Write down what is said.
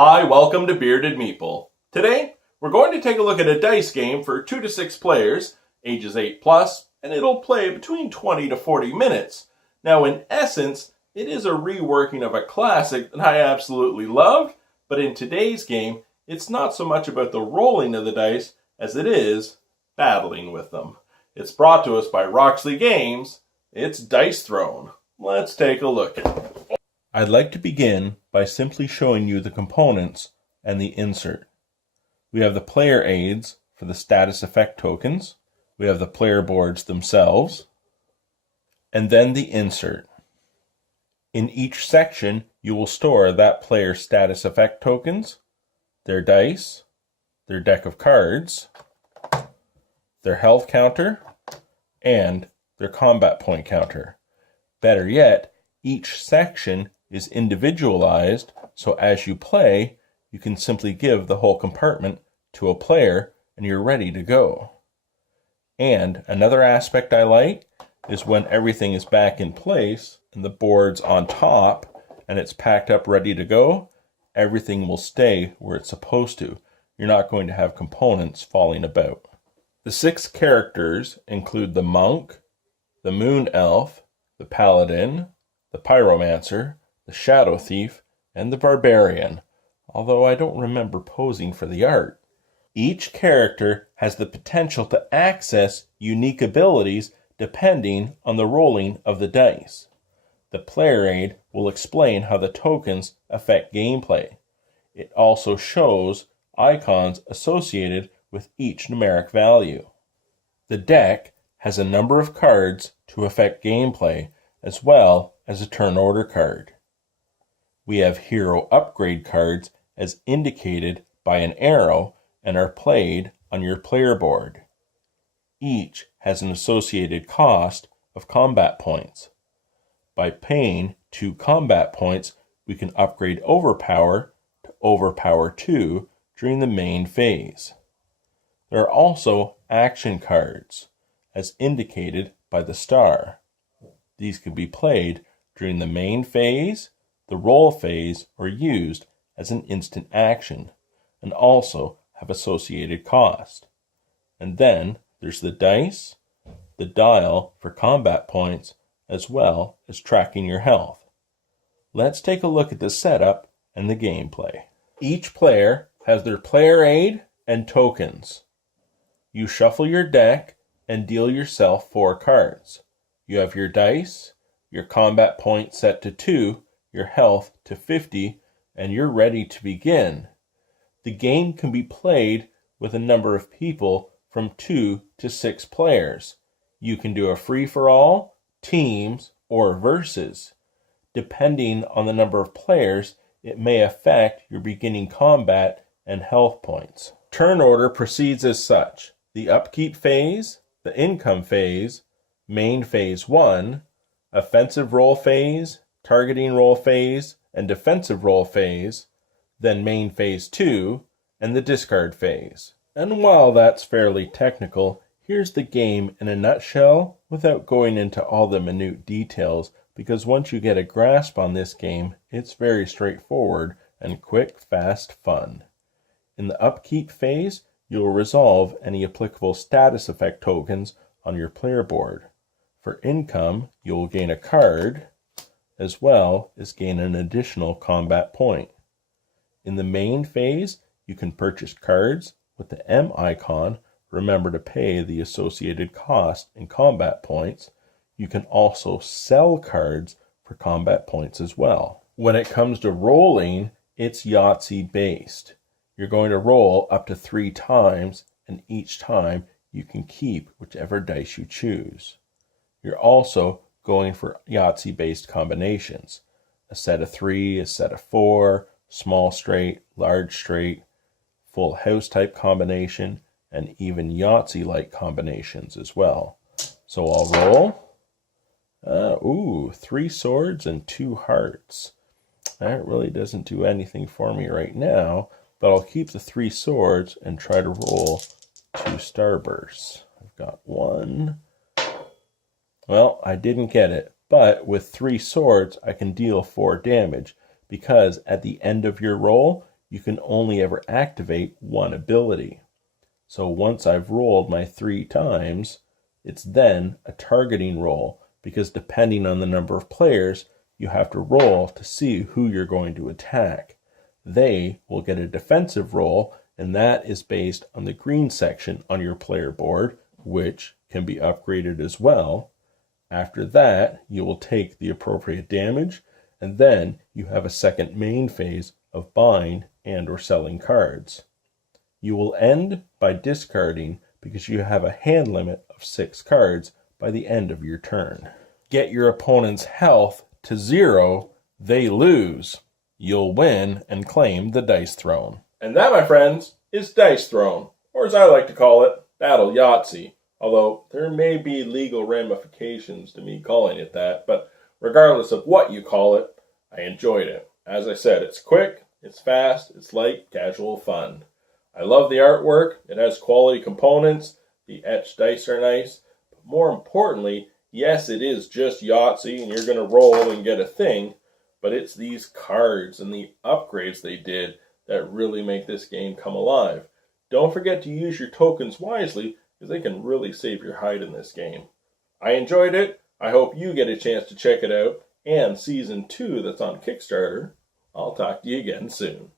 Hi, welcome to Bearded Meeple. Today, we're going to take a look at a dice game for 2 to 6 players, ages 8 plus, and it'll play between 20 to 40 minutes. Now, in essence, it is a reworking of a classic that I absolutely loved, but in today's game, it's not so much about the rolling of the dice as it is battling with them. It's brought to us by Roxley Games. It's Dice Throne. Let's take a look at it. I'd like to begin by simply showing you the components and the insert. We have the player aids for the status effect tokens. We have the player boards themselves. And then the insert. In each section, you will store that player's status effect tokens, their dice, their deck of cards, their health counter, and their combat point counter. Better yet, each section is individualized, so as you play, you can simply give the whole compartment to a player and you're ready to go. And another aspect I like is when everything is back in place and the board's on top and it's packed up ready to go, everything will stay where it's supposed to. You're not going to have components falling about. The 6 characters include the monk, the moon elf, the paladin, the pyromancer, the shadow thief, and the barbarian, although I don't remember posing for the art. Each character has the potential to access unique abilities depending on the rolling of the dice. The player aid will explain how the tokens affect gameplay. It also shows icons associated with each numeric value. The deck has a number of cards to affect gameplay, as well as a turn order card. We have hero upgrade cards as indicated by an arrow and are played on your player board. Each has an associated cost of combat points. By paying 2 combat points, we can upgrade Overpower to Overpower 2 during the main phase. There are also action cards, as indicated by the star. These can be played during the main phase, the roll phase, or used as an instant action, and also have associated cost. And then there's the dice, the dial for combat points, as well as tracking your health. Let's take a look at the setup and the gameplay. Each player has their player aid and tokens. You shuffle your deck and deal yourself 4 cards. You have your dice, your combat point set to 2, your health to 50, and you're ready to begin. The game can be played with a number of people from 2 to 6 players. You can do a free-for-all, teams, or versus. Depending on the number of players, it may affect your beginning combat and health points. Turn order proceeds as such: the upkeep phase, the income phase, main phase 1, offensive roll phase, targeting roll phase, and defensive roll phase, then main phase 2, and the discard phase. And while that's fairly technical, here's the game in a nutshell without going into all the minute details, because once you get a grasp on this game, it's very straightforward and quick, fast fun. In the upkeep phase, you'll resolve any applicable status effect tokens on your player board. For income, you will gain a card, as well as gain an additional combat point. In the main phase, you can purchase cards with the M icon. Remember to pay the associated cost in combat points. You can also sell cards for combat points as well. When it comes to rolling, it's Yahtzee based. You're going to roll up to 3 times, and each time you can keep whichever dice you choose. You're also going for Yahtzee-based combinations. A set of 3, a set of 4, small straight, large straight, full house type combination, and even Yahtzee-like combinations as well. So I'll roll. 3 swords and 2 hearts. That really doesn't do anything for me right now, but I'll keep the 3 swords and try to roll 2 starbursts. I've got 1. Well, I didn't get it, but with 3 swords, I can deal 4 damage, because at the end of your roll, you can only ever activate one ability. So once I've rolled my 3 times, it's then a targeting roll, because depending on the number of players, you have to roll to see who you're going to attack. They will get a defensive roll, and that is based on the green section on your player board, which can be upgraded as well. After that, you will take the appropriate damage, and then you have a second main phase of buying and or selling cards. You will end by discarding because you have a hand limit of 6 cards by the end of your turn. Get your opponent's health to 0, they lose. You'll win and claim the Dice Throne. And that, my friends, is Dice Throne, or as I like to call it, Battle Yahtzee. Although there may be legal ramifications to me calling it that, but regardless of what you call it, I enjoyed it. As I said, it's quick, it's fast, it's light, casual fun. I love the artwork, it has quality components, the etched dice are nice, but more importantly, yes, it is just Yahtzee and you're going to roll and get a thing, but it's these cards and the upgrades they did that really make this game come alive. Don't forget to use your tokens wisely, because they can really save your hide in this game. I enjoyed it. I hope you get a chance to check it out, and Season 2 that's on Kickstarter. I'll talk to you again soon.